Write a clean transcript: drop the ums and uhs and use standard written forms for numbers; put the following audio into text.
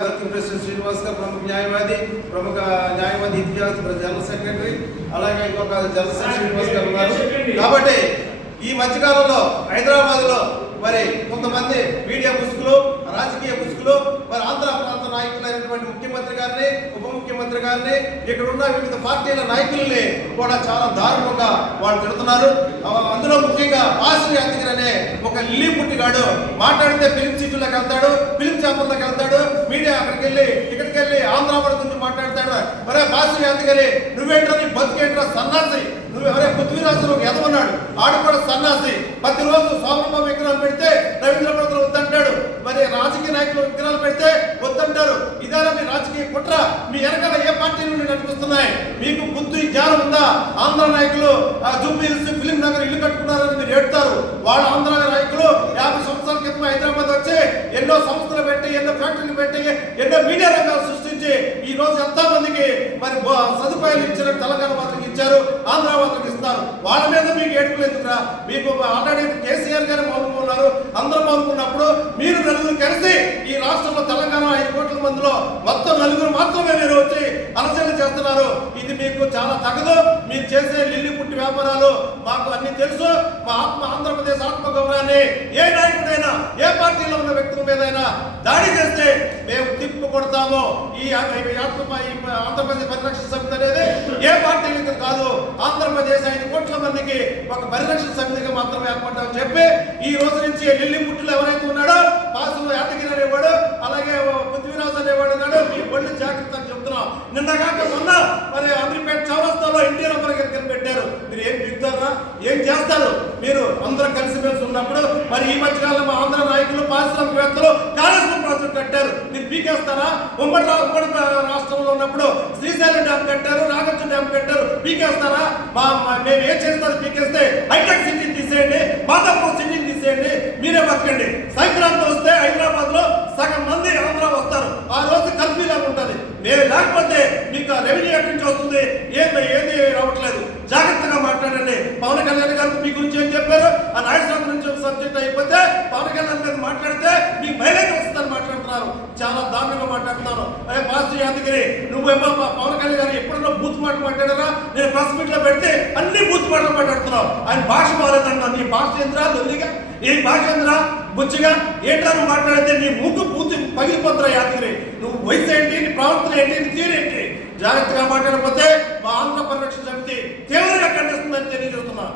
President Srinivas गाరు ప్రముఖ న్యాయవాది ఇతిహాస్ general secretary అలాగే ఇంకొక జనరల్ సెక్రటరీ శ్రీనివాస్ గారు ఉన్నారు. కాబట్టి ఈ మధ్యకాలంలో హైదరాబాద్లో మరి కొంతమంది మీడియా ముసుగులు రాజకీయ ముసుగులు మరి ఆంధ్ర ప్రాంత నాయకులైనటువంటి ముఖ్యమంత్రి గారిని ఉప ముఖ్యమంత్రి గారిని ఇక్కడ ఉన్న వివిధ పార్టీల నాయకుల్ని కూడా చాలా దారుణంగా వాళ్ళు తిడుతున్నారు. అందులో ముఖ్యంగా పాసి యాదగిరి అనే ఒక లిల్లీ పుట్టిగాడు మాట్లాడితే ఫిలిం సిటీలోకి వెళ్తాడు, ఫిలిం ఛాంబర్లోకి వెళ్తాడు, మీడియా ఇక్కడికి వెళ్ళి ఆంధ్ర గురించి మాట్లాడతాడు. మరే పాసి యాదగిరి నువ్వేంట్రా నీ బతుకేంట్రా సన్నాసి, నువ్వు ఎవరే పృథ్వీరాజు ఎదవన్నాడు, ఆడు కూడా సన్నాసి. ప్రతిరోజు సోమబాబు విగ్రహాలు పెడితే రవీంద్ర భద్ర వద్దంటాడు, మరి రాజకీయ నాయకులు విగ్రహాలు పెడితే వద్దంటారు. ఇదేనా మీ రాజకీయ కుట్ర? మీ వెనకాల ఏ పార్టీ నుండి నడిపిస్తున్నాయి? మీకు బుద్ధి జ్ఞానం ఉందా? ఆంధ్ర నాయకులు జూబ్లీహిల్స్ ఫిలిం నగర్ ఇల్లు కట్టుకున్నారని మీరు ఏడుతారు. వాళ్ళ ఆంధ్ర నాయకులు 50 సంవత్సరాల క్రితం హైదరాబాద్ వచ్చి ఎన్నో సంస్థలు పెట్టి, ఎన్నో ఫ్యాక్టరీలు పెట్టి, ఎన్నో మీడియా రంగాలు సృష్టించి ఈ రోజు ఎంతో మందికి మరి సదుపాయాలు ఇచ్చారు. తెలంగాణ వాళ్ళకి ఇచ్చారు, ఆంధ్ర వాళ్ళకి ఇస్తారు. వాళ్ళ మీద మీకు ఏడుపులు ఎందుకురా? మీకు ఆల్రెడీ కేసీఆర్ గారు మౌనుకున్నారు, అందరూ మౌనుకున్నప్పుడు మీరు నలుగురు కలిసి ఈ రాష్ట్రంలో తెలంగాణ 5 కోట్ల మందిలో మొత్తం నలుగురు మాత్రమే మీరు వచ్చి అలచన చేస్తున్నారు. ఇది మీకు చాలా తగదు. మీరు చేసే లిల్లీ పుట్టి వ్యాపారాలు మాకు అన్ని తెలుసు. మా ఆంధ్రప్రదేశ్ ఆత్మగౌరవాన్ని ఏ నాయకుడైనా ఏ పార్టీలో ఉన్న వ్యక్తుల మీదైనా దాడి చేస్తే మేము తిప్పు కొడతాము. ఈ ఆంధ్రప్రదేశ్ పరిరక్షణ సమితి అనేది ఏ పార్టీలకు కాదు, ఆంధ్రప్రదేశ్ 5 కోట్ల మందికి ఒక పరిరక్షణ సమితిగా మాత్రమే ఏర్పడ్డామని చెప్పి ఈ రోజు నుంచి లిల్లీ పుట్టులు ఎవరైతే ఉన్నాడో పాసు యాదగిరి అనేవాడు, అలాగే పృథ్వీరాజు అనేవాడు ఉన్నాడు, మీ ఒళ్ళు జాగ్రత్త అని చెప్తున్నాం. నిన్న కాక మొన్న మరి అమీర్పేట చౌరస్తాలో ఎన్టీఆర్ గారిని పెట్టారు. మీరు ఏం దిగుతారా? ఏం చేస్తారు? మీరు అందరూ కలిసిమెలిసి ఉన్నప్పుడు మరి ఈ మధ్యకాలంలో మా ఆంధ్ర నాయకులు పారిశ్రామికవేత్తలు కాళేశ్వరం ప్రాజెక్టు కట్టారు. మీరు పీకేస్తారా? ఉమ్మడి రాష్ట్రంలో ఉన్నప్పుడు శ్రీశైలం డ్యామ్ కట్టారు, నాగార్జున డ్యామ్ కట్టారు, పీకేస్తారా? మేము ఏం చేస్తారు? పీకేస్తే హైటెక్ సిటీని తీసేయండి, మాదాపూర్ సిటీని తీసేయండి, మీరే బతకండి. సంక్రాంతి వస్తే హైదరాబాద్ లో సగం మంది ఆంధ్ర వస్తారు. ఆ రోజు కర్ఫ్యూలా ఉంటుంది. మేము లేకపోతే మీకు రెవెన్యూ ఎక్కడి నుంచి వస్తుంది? ఏది రావట్లేదు. జాగ్రత్తగా మాట్లాడండి. పవన్ కళ్యాణ్ గారు మీ గురించి ఏం చెప్పారు? ఆ నాయకుల గురించి సబ్జెక్ట్ అయిపోతే పవన్ కళ్యాణ్ మీద మాట్లాడితే మీకు మైలేజ్ వస్తుందని మాట్లాడుతున్నారు. చాలా దారుణంగా మాట్లాడుతున్నారు. అదే పాసి యాదగిరి, నువ్వేమో పవన్ కళ్యాణ్ గారు ఎప్పుడన్నా బూత్ మాట మాట్లాడారా? నేను ప్రెస్ మీట్ లో పెడితే అన్ని బూత్ మాటలు మాట్లాడుతున్నావు. ఆయన భాష మారేదన్నా. నీ భాష ఏంద్రా లొల్లిగా? ఏ భాష ఏంద్రా బుచ్చిగా? ఏంట్రా నువ్వు మాట్లాడితే నీ ముగ్గు పూర్తి పగిలిపోతురా యాదగిరి. నువ్వు వయసు ఏంటి, నీ ప్రవర్తన ఏంటి, నీ తీరేంటి? జాగ్రత్తగా మాట్లాడకపోతే మా ఆంధ్ర పరిరక్షణ సమితి తీవ్రంగా ఖండిస్తుందని తెలియజేస్తున్నా.